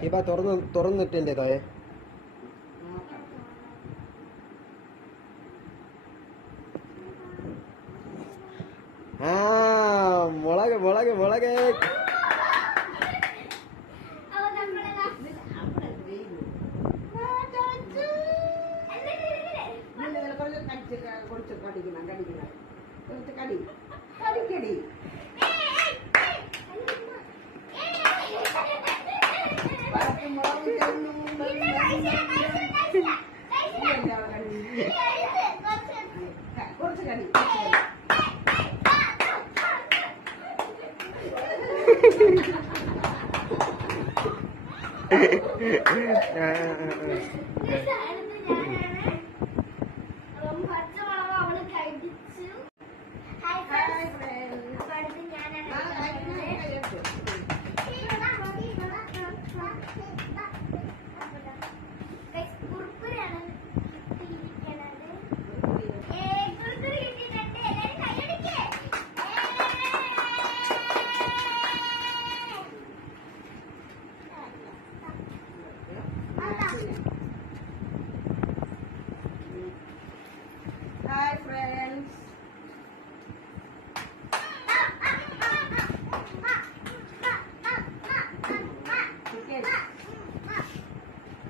ഹിബ തുറന്നിട്ടില്ലേ തോയെ? ആ മുളക് മുളക് മുളക്.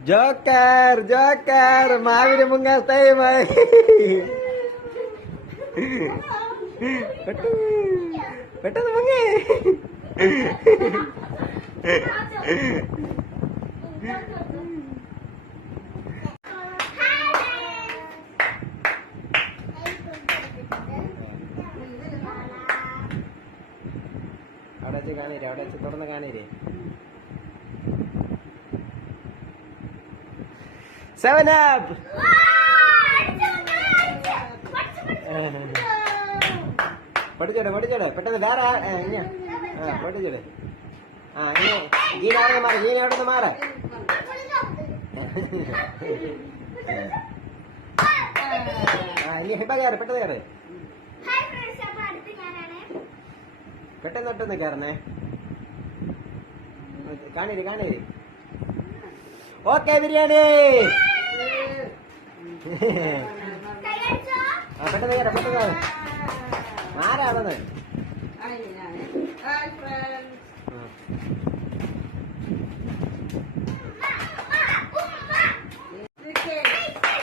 Joker, Joker, മാവിന് മുങ്ങാൻ ടൈമായി. പെട്ടെന്ന് മുങ്ങേ. അവിടെ വെച്ച് കാണീരേ, അവിടെ വെച്ച് തുറന്ന് കാണീരേ. 7 Up. പഠിച്ചോടെ പഠിച്ചോടെ പെട്ടെന്ന് വേറെ പഠിച്ചോടെ. ആ ഇനി ഗീന അവിടെ മാറ, ഗീന അവിടെ മാറ. ഇനി ഹിബ കയറ്, പെട്ടെന്ന് കയറ്, പെട്ടെന്ന് പെട്ടെന്ന് കയറുന്നേ. കാണീര് കാണീര്. ഓക്കെ ബിരിയാണി. പെട്ടെന്ന് കയറ, പെട്ടെന്ന് ആരാണെന്ന്.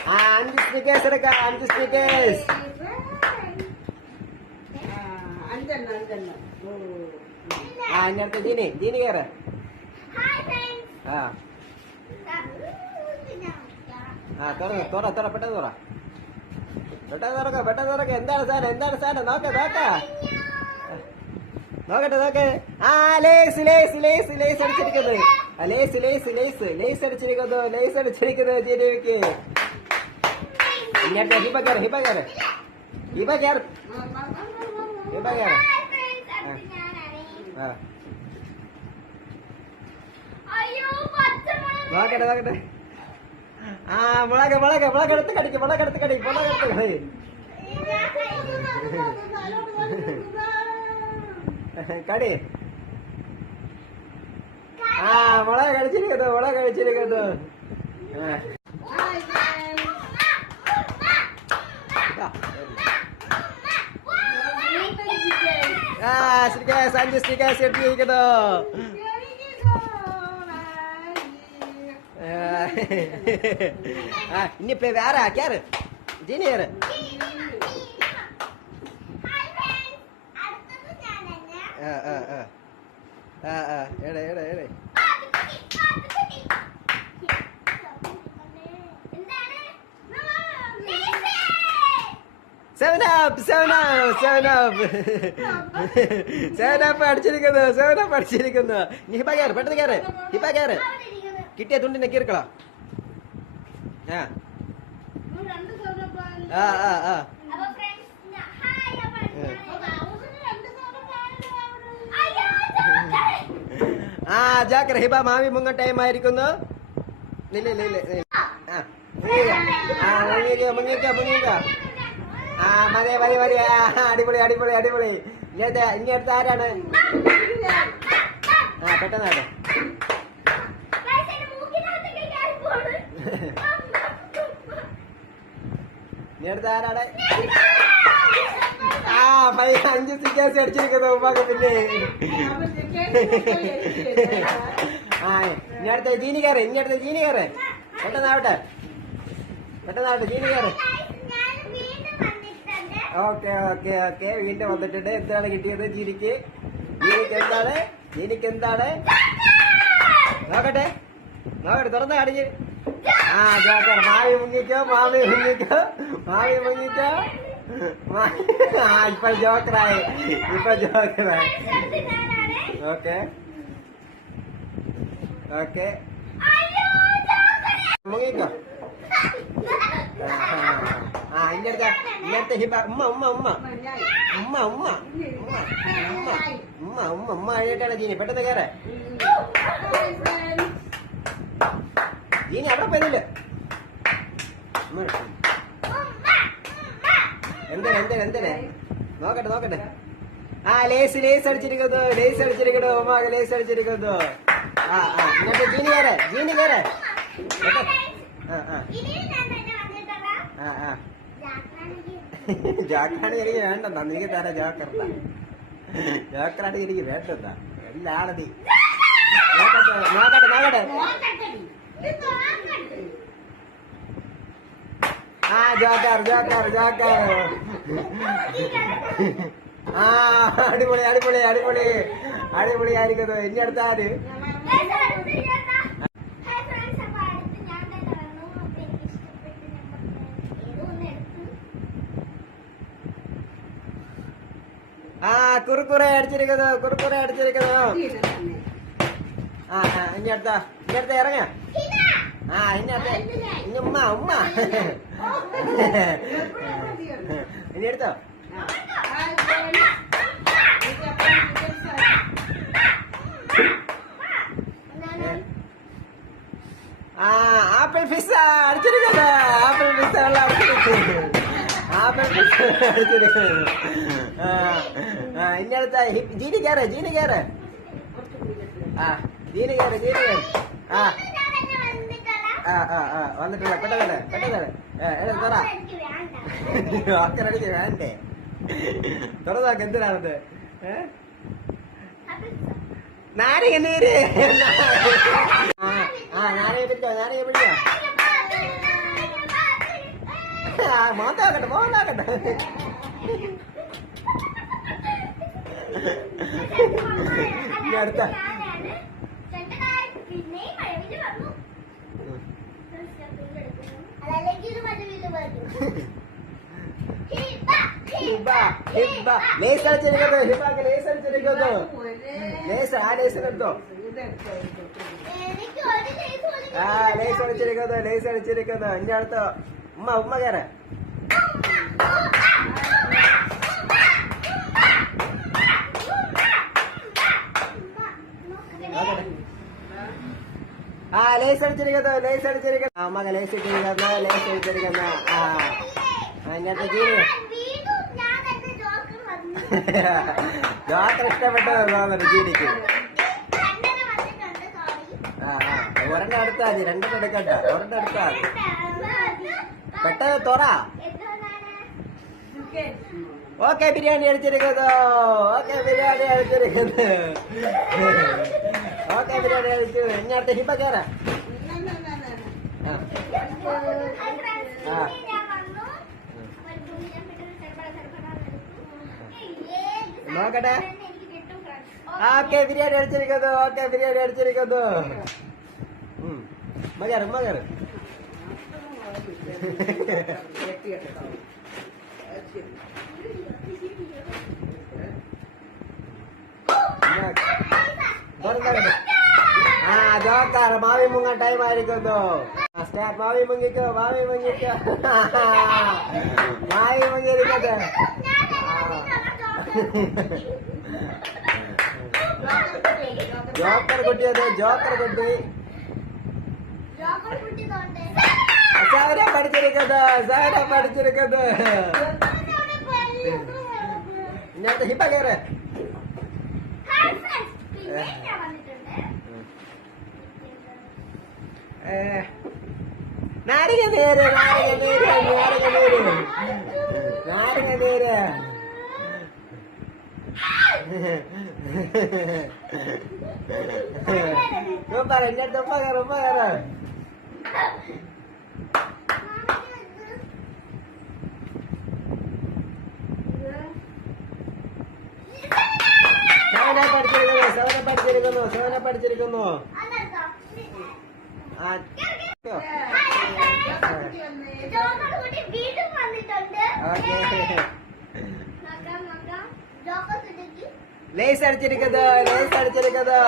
ആ 5 സ്നിക്കേഴ്സ് എടുക്കാം, 5 സ്നിക്കേഴ്സ്. ആ ഇനി അടുത്ത് ജീനി, ജീനി കയറ. ആ തുറ തുറ തുറ പെട്ടെന്ന് തുറ, പെട്ടെന്ന് തുറക്ക, പെട്ടെന്ന് തുറക്ക. എന്താണ് സാധനം, എന്താണ് സാധനം? നോക്ക നോക്ക നോക്കട്ടെ നോക്ക്. ആ ലേസ് ലേസ് ലേസ് ലേസ് അടിച്ചിരിക്കുന്നത്, ലേസ് ലേസ് ലേസ് ലേസ് അടിച്ചിരിക്കുന്നു, ലേസ് അടിച്ചിരിക്കുന്നത് ജീനിക്ക്. ഇങ്ങനത്തെ ഹിബ കയറ്, ഹിബ കയറ്, ഹിബ കയറ്, ഹിബ കയറ്. നോക്കട്ടെ നോക്കട്ടെ. ആ മുളക് മുളക് മുളക് എടുത്ത് കടിക്കും, മുളക് എടുത്ത് കടി, മുളക് എടുത്ത് കടി. കടി. ആ മുളക് കഴിച്ചിരിക്കുന്നു, മുളക് കഴിച്ചിരിക്കുന്നു. ആ സ്റ്റിക്കേഴ്സ്, 5 സ്റ്റിക്കേഴ്സ് എടുത്തിരിക്കുന്നു. ഇനിയിപ്പോ വേറെ കേറ്, ജീനി കയറ്. എടേ എടേ എടേ. 7 Up, 7 Up, 7 Up. 7 Up അടിച്ചിരിക്കുന്നു, 7 Up അടിച്ചിരിക്കുന്നു. Hiba കയറ്, പെട്ടെന്ന് കയറ്, ഹിബ കയറ്. കിട്ടിയ തുണ്ടിനെ കീർക്കളാ. ആ ജാക്കർ ഹിബ മാവി മുങ്ങ ടൈം ആയിരിക്കുന്നു. ഇല്ല ഇല്ല ഇല്ല. മുങ്ങിക്ക മുങ്ങിക്ക. ആ മതി മതി മതി. അടിപൊളി അടിപൊളി അടിപൊളി. ഇനി അടുത്ത ആരാണ്? ആ പെട്ടെന്നാണ്. ഇനി അടുത്ത ആരാടെ? ആ 5 സിക്കേഴ്സ് അടിച്ചിരിക്കുന്നു ഉമ്മാക്ക്. പിന്നെ ആ ഇനി അടുത്ത ജീനി കയറ്. ഇനി അടുത്ത ജീനി കയറ്. പെട്ടെന്നാവട്ടെ ജീനി കയറ്. ഓക്കെ ഓക്കെ ഓക്കെ വീണ്ടും വന്നിട്ടുണ്ട്. എന്താണ് കിട്ടിയത് ജീനിക്ക്? ജീനിക്ക് എന്താണ്? നോക്കട്ടെ തുറന്ന് കാണിച്ച്. ആ ജോക്കർ. മാവി മുങ്ങിക്കോ. ആ ഇപ്പൊ ജോക്കറായി. ഓക്കെ മുങ്ങിക്കോ. ആ ഇന്നത്തെ ഹിബ ഉമ്മ ആയിട്ടാണ് ജീനി. പെട്ടെന്ന് കയറേ ജീനി. അവിടെ പോയില്ല. എന്തിനെ നോക്കട്ടെ. ആ ലേസ് അടിച്ചിരിക്കുന്നു. ഉമ്മാക്ക് ലേസ് അടിച്ചിരിക്കുന്നു. ആ ഇന്നത്തെ ജീനി കയറേ. ജോക്കറാണ് എനിക്ക് വേണ്ടെന്നാ. നീക്ക് തരാം ജോക്കറാണ് എനിക്ക് വേണ്ടെന്നാ. എല്ലാണതി. നോക്കട്ടെ. ആ ജോക്കർ. ആ അടിപൊളിയായിരിക്കുന്നു. ഇനി അടുത്ത ആര്? ആ കുറുക്കുറെ അടിച്ചിരിക്കുന്നു. ആ ഇനി അടുത്ത ഇറങ്ങ. ആ ഇനി ഉമ്മ ഇനി എടുത്തോ. ആ ആപ്പിൾ പിസ്സ അടിച്ചിരിക്കുന്നു. ഇനി അടുത്ത ജീനി കയറ്. ആ ജീനി കയറ്. വന്നിട്ടില്ല. പെട്ടെന്ന് തുറ. അക്കനടിക്ക് വേണ്ടേ? തുറന്നാക്ക്. എന്തിനാണത്? നാരങ്ങ നീര്. നാരങ്ങ പിടിച്ചോ. മോന്താക്കട്ടെ. അടുത്ത ലേസ് അടിച്ചിരിക്കുന്നു. ലേസ് എടുത്തോ. ആ ലേസ് അടിച്ചിരിക്കുന്നു. ഇനി അടുത്തോ. ഉമ്മ കയറ. ആ ലേസ് അടിച്ചിരിക്കുന്നു. അമ്മ ലേസ് ഇട്ടിരിക്കുന്നു. ആ ഇന്നത്തെ ജീനി ജോക്കർ ഇഷ്ടപ്പെട്ടത് തോന്നുന്നു ജീനിക്ക്. ഒരെണ്ണം എടുത്താ മതി. രണ്ടെണ്ണം എടുക്കണ്ട. പെട്ടെന്ന് തുറ. ഓക്കെ ബിരിയാണി അടിച്ചിരിക്കുന്നു. ഇനി അടുത്ത ഹിബ കയറ. നോക്കട്ടെ. ഓക്കെ ബിരിയാണി അടിച്ചിരിക്കുന്നു. മകറ്. ആ ജോക്കർ മാവി മുങ്ങാൻ ടൈം ആയിരിക്കുന്നു. മാവി മുങ്ങിക്കോ. ജോക്കർ കുട്ടിയത്. സാര പഠിച്ചിരിക്കുന്നു. ഇന്നത്തെ ഹിബ കയറ്. നാരങ്ങ നീര് നാരങ്ങ നീര്. സൂപ്പർ. എന്റെ അടുത്ത് ഉപ്പ കയറും, ഉപ്പ കയറും. സോന പഠിച്ചിരിക്കുന്നു. ലേസ് അടിച്ചിരിക്കുന്നത്, ലേസ് അടിച്ചിരിക്കുന്നത്.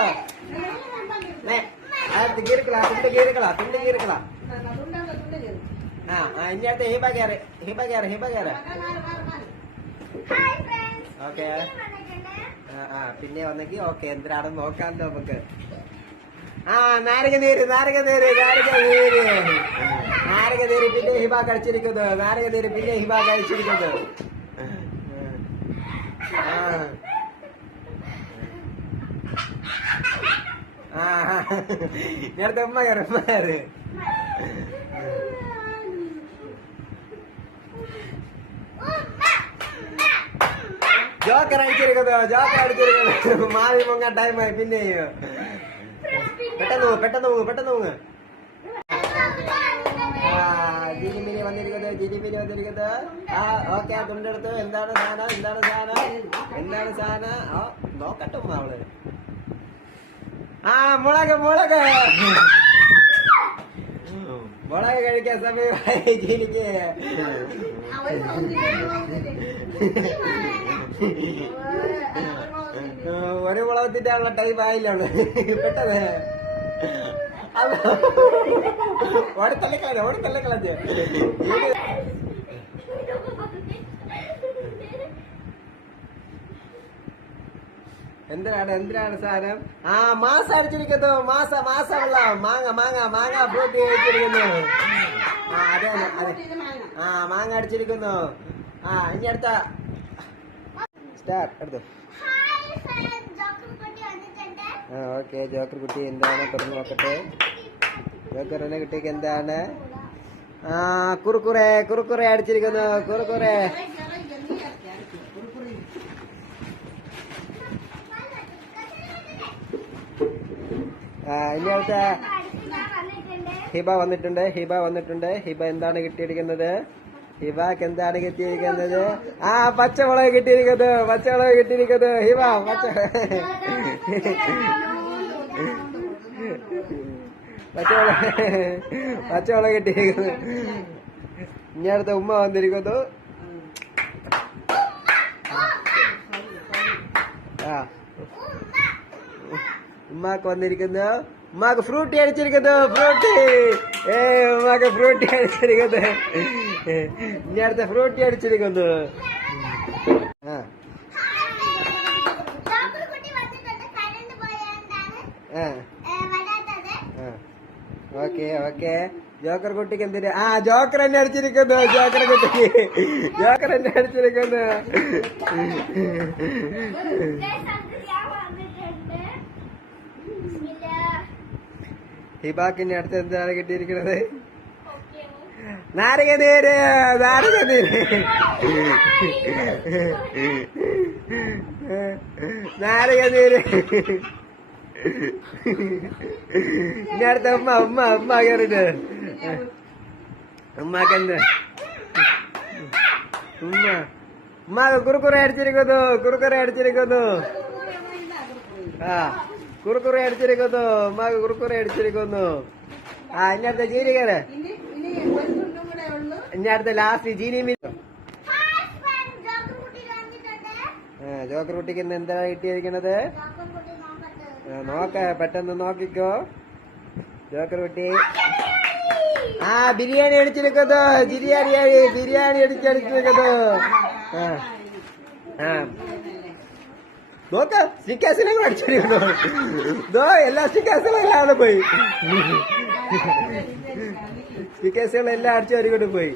ഗീർക്കളാ, തുണ്ട് ഗീർക്കളാ, തുണ്ട് ഗീർക്കളാ. ഇനി അടുത്ത് ഹിബ കയറ്, ഹിബ കയറ്, ഹിബ കയറ്. ഓക്കെ. പിന്നെ വന്നെങ്കിൽ ഓക്കെ. എന്തിനാണെന്ന് നോക്കാം നമുക്ക്. നാരങ്ങ നീര്, നാരങ്ങ നീര്, നാരങ്ങ നീര്, നാരങ്ങ നീര്. പിന്നെ ഹിബ കഴിച്ചിരിക്കുന്നു, നാരങ്ങ നീര്. പിന്നെ ഹിബ കഴിച്ചിരിക്കുന്നു. നേരത്തെ ഉമ്മ കയറി, ഉമ്മ കയറി. ജോക്കർ അടിച്ചിരിക്കുന്നു, ജോക്കർ അടിച്ചിരിക്കുന്നു. മാറി പൊങ്ങാൻ ടൈമായി. പിന്നെ പെട്ടെന്ന് പോവും, പെട്ടെന്ന് പോവും, പെട്ടെന്ന് പോവുക. ജിലിമിലി വന്നിരിക്കുന്നത്, ജിലിമിലി വന്നിരിക്കുന്നത്. ഓക്കെ. തുണ്ടെടുത്ത്. എന്താണ് സാധനം, എന്താണ് സാധനം, എന്താണ് സാധനം? നോക്കട്ടെ അവള്. മുളക്, മുളക്, മുളക് കഴിക്കാൻ സമയമായി ജിലിക്ക്. ഒരു മുളക് തിറ്റാനുള്ള ടൈം ആയില്ല അവള്. പെട്ടെന്ന് ഓടിത്തള്ളിക്കളഞ്ഞ, ഓടിത്തള്ളിക്കളഞ്ഞ്. എന്തിനാണ്, എന്തിനാണ് സാധനം? മാസം അടിച്ചിരിക്കുന്നു. മാസ, മാസമുള്ള മാങ്ങ, മാങ്ങ, മാങ്ങ ഫ്രൂട്ടി അടിച്ചിരിക്കുന്നു. അതെ, അതെ. മാങ്ങ അടിച്ചിരിക്കുന്നു. ഇനി അടുത്ത സ്റ്റാർ എടുത്തു. ഓക്കെ. ജോക്കർ കുട്ടി എന്താണ് തുറന്നു നോക്കട്ടെ. ജോക്കറിനെ കുട്ടിക്ക് എന്താണ്? കുറുക്കുറെ, കുറുക്കുറെ അടിച്ചിരിക്കുന്നു, കുറുക്കുറെ. ഇനി അടുത്ത ഹിബ വന്നിട്ടുണ്ട്, ഹിബ വന്നിട്ടുണ്ട്. ഹിബ എന്താണ് കിട്ടിയിരിക്കുന്നത്? ഹിബക്ക് എന്താണ് കിട്ടിയിരിക്കുന്നത്? പച്ചമുളക് കിട്ടിയിരിക്കുന്നു, പച്ചമുളക് കിട്ടിയിരിക്കുന്നു. ഹിബ പച്ചമുളക്, പച്ചമുളക് കിട്ടിയിരിക്കുന്നു. ഇനി അടുത്ത ഉമ്മ വന്നിരിക്കുന്നു. ഉമ്മാക്ക് വന്നിരിക്കുന്നു. ഉമ്മാക്ക് ഫ്രൂട്ടി അടിച്ചിരിക്കുന്നു, ഫ്രൂട്ടി. ഉമ്മാക്ക് ഫ്രൂട്ടി അടിച്ചിരിക്കുന്നു. ഇനി അടുത്ത ഫ്രൂട്ടി അടിച്ചിരിക്കുന്നു. Okay, okay. ജോക്കർ കുട്ടിക്ക് എന്തിന്? ജോക്കർ എന്നെ അടിച്ചിരിക്കുന്നു, ജോക്കർ കുട്ടിക്ക്, ജോക്കർ എന്നെ അടിച്ചിരിക്കുന്നു. ഹിബാക്കിന്റെ അടുത്ത് എന്താണ് കിട്ടിയിരിക്കുന്നത്? നാരങ്ങ നീര്, നാരങ്ങ നീര്, നാരങ്ങ നീര്. ഇനി അടുത്ത ഉമ്മ, ഉമ്മ, ഉമ്മ കയറിട്ട്. ഉമ്മാക്ക് എന്ത്? ഉമ്മ, ഉമ്മാക്ക് കുറുക്കുറെ അടിച്ചിരിക്കുന്നു, കുറുക്കുറെ അടിച്ചിരിക്കുന്നു. കുറുക്കുറെ അടിച്ചിരിക്കുന്നു, ഉമ്മാക്ക് കുറുക്കുറെ അടിച്ചിരിക്കുന്നു. ഇനി അടുത്ത ജീനി കയറ്. ഇനി അടുത്ത ലാസ്റ്റ് ജീനി മീൻ. ജോക്കർ കുട്ടിക്ക് ഇന്ന് എന്താണ് കിട്ടിയിരിക്കുന്നത്? നോക്ക, പെട്ടെന്ന് നോക്കിക്കോ. ജോക്കർ കുട്ടി ബിരിയാണി അടിച്ചിരിക്കുന്നു, ബിരിയാണി, ബിരിയാണി അടിച്ചടിച്ചിരിക്കുന്നു. നോക്ക, സ്റ്റിക്കേഴ്സിലും അടിച്ചിരിക്കുന്നു. എല്ലാ സ്റ്റിക്കേഴ്സുകളും എല്ലാം അവിടെ പോയി. സ്റ്റിക്കേഴ്സുകളും എല്ലാം അടിച്ചു വരികൊണ്ട് പോയി.